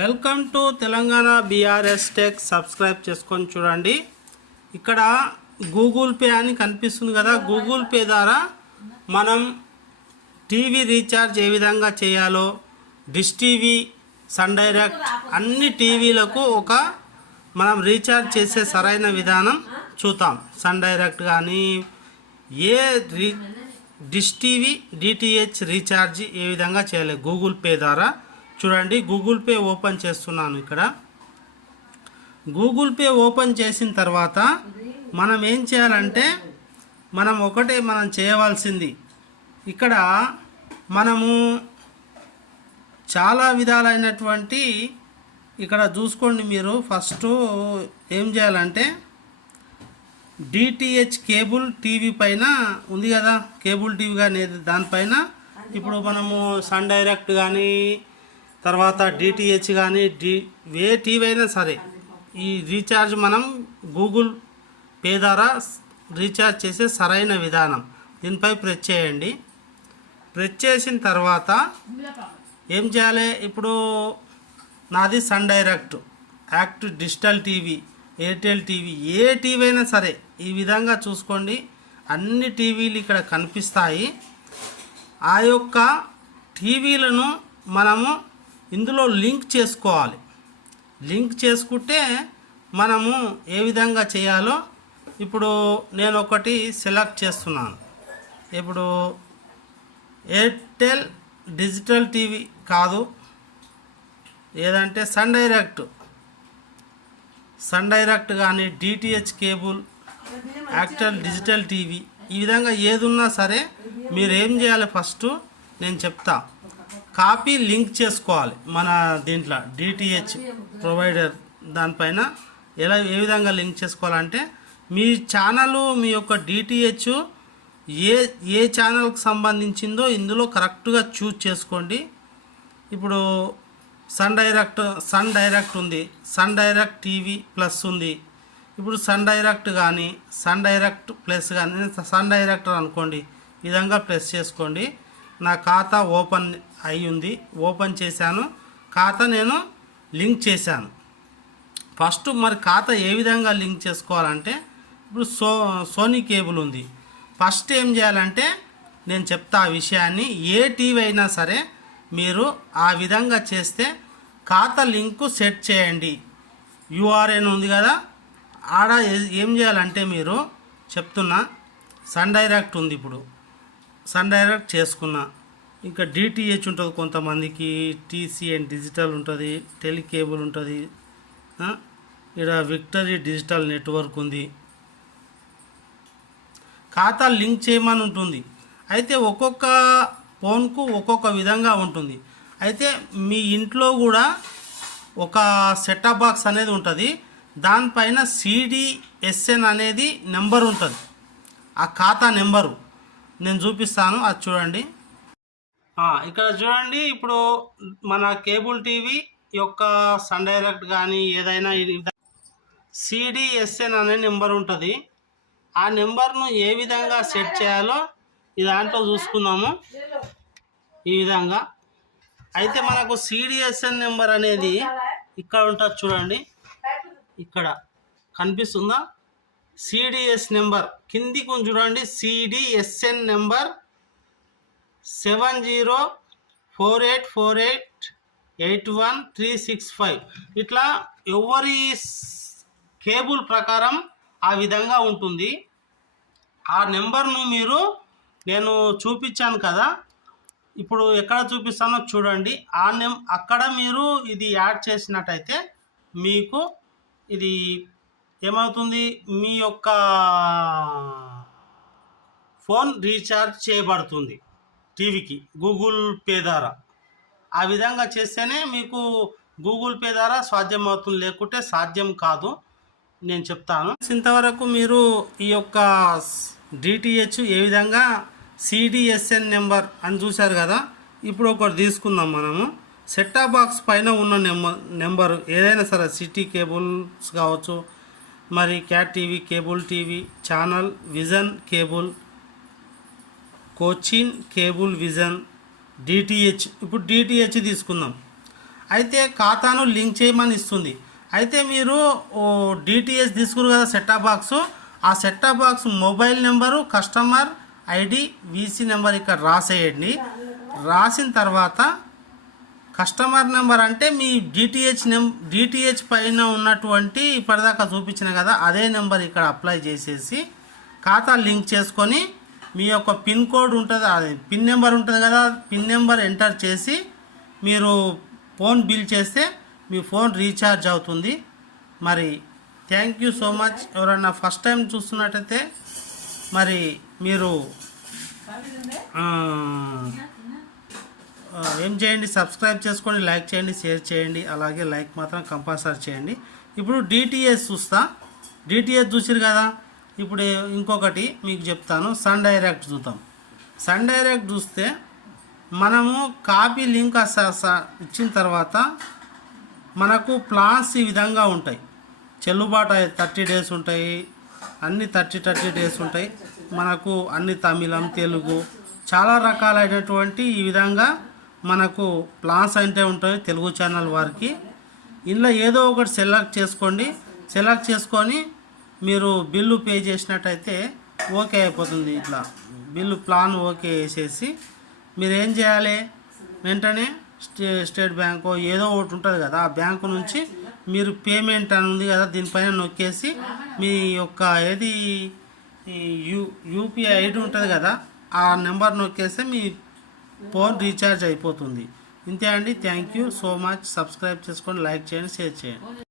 Welcome to Telangana BRS tech. Subscribe చేసుకొని చూడండి. ఇక్కడ గూగుల్ పే అని కనిపిస్తుంది కదా. గూగుల్ పే ద్వారా మనం టీవీ రీఛార్జ్ ఏ విధంగా చేయాలో, డిష్ టీవీ, సన్ డైరెక్ట్ అన్ని టీవీలకు మనం రీఛార్జ్ చేసే సరైన విధానం చూద్దాం. సన్ డైరెక్ట్ కానీ డిష్ టీవీ, డిటిహెచ్ రీఛార్జ్ ఏ విధంగా చేయాలి గూగుల్ పే ద్వారా చూడండి. గూగుల్ పే ఓపెన్ చేస్తున్నాను. ఇక్కడ గూగుల్ పే ఓపెన్ చేసిన తర్వాత మనం ఏం చేయాలంటే మనం చేయవలసింది ఇక్కడ మనము చాలా విధాలైనటువంటి ఇక్కడ చూసుకోండి. మీరు ఫస్ట్ ఏం చేయాలంటే డిటిహెచ్ కేబుల్ టీవీ పైన ఉంది కదా, కేబుల్ టీవీ కానీ దానిపైన ఇప్పుడు మనము సన్ డైరెక్ట్ కానీ తర్వాత డిటిహెచ్ కానీ ఏ టీవీ అయినా సరే ఈ రీఛార్జ్ మనం గూగుల్ పే ద్వారా రీఛార్జ్ చేసే సరైన విధానం దీనిపై ప్రెస్ చేయండి. ప్రెస్ చేసిన తర్వాత ఏం చేయాలి, ఇప్పుడు నాది Sun Direct, ACT digital TV, Airtel TV, ఏ టీవీ అయినా సరే ఈ విధంగా చూసుకోండి. అన్ని టీవీలు ఇక్కడ కనిపిస్తాయి. ఆ యొక్క టీవీలను మనము ఇందులో లింక్ చేసుకోవాలి. లింక్ చేసుకుంటే మనము ఏ విధంగా చేయాలో ఇప్పుడు నేను ఒకటి సెలెక్ట్ చేస్తున్నాను. ఇప్పుడు ఎయిర్టెల్ డిజిటల్ టీవీ కాదు, ఏదంటే సన్ డైరెక్ట్ కానీ DTH cable, Actel digital TV, ఈ విధంగా ఏది ఉన్నా సరే మీరు ఏం చేయాలి, ఫస్ట్ నేను చెప్తా. కాపీ లింక్ చేసుకోవాలి మన దీంట్లో డిటిహెచ్ ప్రొవైడర్ దానిపైన ఏ విధంగా లింక్ చేసుకోవాలంటే మీ ఛానల్, మీ యొక్క డిటిహెచ్ ఏ ఛానల్కి సంబంధించిందో ఇందులో కరెక్ట్గా చూజ్ చేసుకోండి. ఇప్పుడు సన్ డైరెక్ట్ ఉంది, సన్ డైరెక్ట్ టీవీ ప్లస్ ఉంది. ఇప్పుడు సన్ డైరెక్ట్ కానీ సన్ డైరెక్ట్ ప్లస్ కానీ సన్ డైరెక్ట్ అనుకోండి, ఈ విధంగా ప్లస్ చేసుకోండి. నా ఖాతా ఓపెన్ అయి ఉంది, ఓపెన్ చేశాను, ఖాతా నేను లింక్ చేశాను. ఫస్ట్ మరి ఖాతా ఏ విధంగా లింక్ చేసుకోవాలంటే ఇప్పుడు సోనీ కేబుల్ ఉంది. ఫస్ట్ ఏం చేయాలంటే నేను చెప్తా ఆ విషయాన్ని. ఏ టీవీ అయినా సరే మీరు ఆ విధంగా చేస్తే ఖాతా లింకు సెట్ చేయండి. యూఆర్ఎన్ ఉంది కదా, ఆడ ఏం చేయాలంటే మీరు చెప్తున్నా, సన్ డైరెక్ట్ ఉంది, ఇప్పుడు సన్ డైరెక్ట్ చేసుకున్నా. ఇంకా డిటిహెచ్ ఉంటుంది, కొంతమందికి టీసీఎన్ డిజిటల్ ఉంటుంది, టెలికేబుల్ ఉంటుంది, ఇక్కడ విక్టరీ డిజిటల్ నెట్వర్క్ ఉంది. ఖాతా లింక్ చేయమని ఉంటుంది. అయితే ఒక్కొక్క ఫోన్కు ఒక్కొక్క విధంగా ఉంటుంది. అయితే మీ ఇంట్లో కూడా ఒక సెటప్ బాక్స్ అనేది ఉంటుంది, దానిపైన సిడిఎస్ఎన్ అనేది నెంబర్ ఉంటుంది. ఆ ఖాతా నెంబరు నేను చూపిస్తాను, అది చూడండి. ఇక్కడ చూడండి, ఇప్పుడు మన కేబుల్ టీవీ యొక్క సన్ డైరెక్ట్ కానీ ఏదైనా సిడిఎస్ఎన్ అనే నెంబర్ ఉంటుంది. ఆ నెంబర్ను ఏ విధంగా సెట్ చేయాలో ఈ దాంట్లో చూసుకుందాము. ఈ విధంగా అయితే మనకు సిడిఎస్ఎన్ నెంబర్ అనేది ఇక్కడ ఉంటుంది చూడండి, ఇక్కడ కనిపిస్తుందా సిడిఎస్ నెంబర్, కిందికి చూడండి. CDSN number 7048488135. ఇట్లా ఎవరి కేబుల్ ప్రకారం ఆ విధంగా ఉంటుంది. ఆ నెంబర్ను నేను చూపించాను కదా, ఇప్పుడు ఎక్కడ చూపిస్తానో చూడండి. అక్కడ మీరు ఇది యాడ్ చేసినట్టయితే మీకు ఇది ఏమవుతుంది, మీ యొక్క ఫోన్ రీఛార్జ్ చేయబడుతుంది టీవీకి గూగుల్ పే ద్వారా. ఆ విధంగా చేస్తేనే మీకు గూగుల్ పే ద్వారా సాధ్యం అవుతుంది, లేకుంటే సాధ్యం కాదు. నేను చెప్తాను. ఇంతవరకు మీరు ఈ యొక్క డిటిహెచ్ ఏ విధంగా సిడిఎస్ఎన్ నెంబర్ అని చూశారు కదా. ఇప్పుడు ఒకటి తీసుకుందాం. మనము సెట్టాప్ బాక్స్ పైన ఉన్న నెంబరు ఏదైనా సరే, సిటీ కేబుల్స్ కావచ్చు, మరి cat TV, cable TV, channel vision cable, Cochin cable vision, DTH. ఇప్పుడు డిటిహెచ్ తీసుకుందాం. అయితే ఖాతాను లింక్ చేయమని ఇస్తుంది. అయితే మీరు డిటిహెచ్ తీసుకున్నారు కదా సెట్టాప్ బాక్సు, ఆ set-top box mobile number, customer ID, VC number ఇక్కడ రాసేయండి. రాసిన తర్వాత కస్టమర్ నెంబర్ అంటే మీ డిటిహెచ్ పైన ఉన్నటువంటి ఇప్పటిదాకా చూపించిన కదా అదే నెంబర్ ఇక్కడ అప్లై చేసేసి ఖాతా లింక్ చేసుకొని మీ యొక్క పిన్ కోడ్ ఉంటుంది, అది పిన్ నెంబర్ ఉంటుంది కదా, పిన్ నెంబర్ ఎంటర్ చేసి మీరు ఫోన్ బిల్ చేస్తే మీ ఫోన్ రీఛార్జ్ అవుతుంది. మరి థ్యాంక్ యూ సో మచ్. ఎవరన్నా ఫస్ట్ టైం చూస్తున్నట్టయితే మరి మీరు ఏం చేయండి, సబ్స్క్రైబ్ చేసుకోండి, లైక్ చేయండి, షేర్ చేయండి. అలాగే లైక్ మాత్రం కంపల్సరీ చేయండి. ఇప్పుడు డిటిహెచ్ డిటిహెచ్ చూసిరు కదా. ఇప్పుడు ఇంకొకటి మీకు చెప్తాను, సన్ డైరెక్ట్ చూద్దాం. సన్ డైరెక్ట్ చూస్తే మనము కాపీ లింక్ ఇచ్చిన తర్వాత మనకు ప్లాన్స్ ఈ విధంగా ఉంటాయి. చెల్లుబాటు 30 డేస్ ఉంటాయి, అన్ని 30 డేస్ ఉంటాయి. మనకు అన్ని తమిళం, తెలుగు చాలా రకాలైనటువంటి ఈ విధంగా మనకు ప్లాన్స్ అంటే ఉంటాయి తెలుగు ఛానల్ వారికి. ఇందులో ఏదో ఒకటి సెలెక్ట్ చేసుకోండి. సెలెక్ట్ చేసుకొని మీరు బిల్లు పే చేసినట్టయితే ఓకే అయిపోతుంది. ఇట్లా బిల్లు ప్లాన్ ఓకే వేసేసి మీరు ఏం చేయాలి, వెంటనే స్టేట్ బ్యాంకు ఏదో ఒకటి ఉంటుంది కదా, ఆ బ్యాంకు నుంచి మీరు పేమెంట్ అని ఉంది కదా దీనిపైన నొక్కేసి మీ యొక్క ఏది యూపీఐ ఐడి ఉంటుంది కదా ఆ నెంబర్ నొక్కేస్తే మీ ఫోన్ రీఛార్జ్ అయిపోతుంది. ఇంతే అండి. Thank you so much. Subscribe చేసుకోండి, లైక్ చేయండి, షేర్ చేయండి.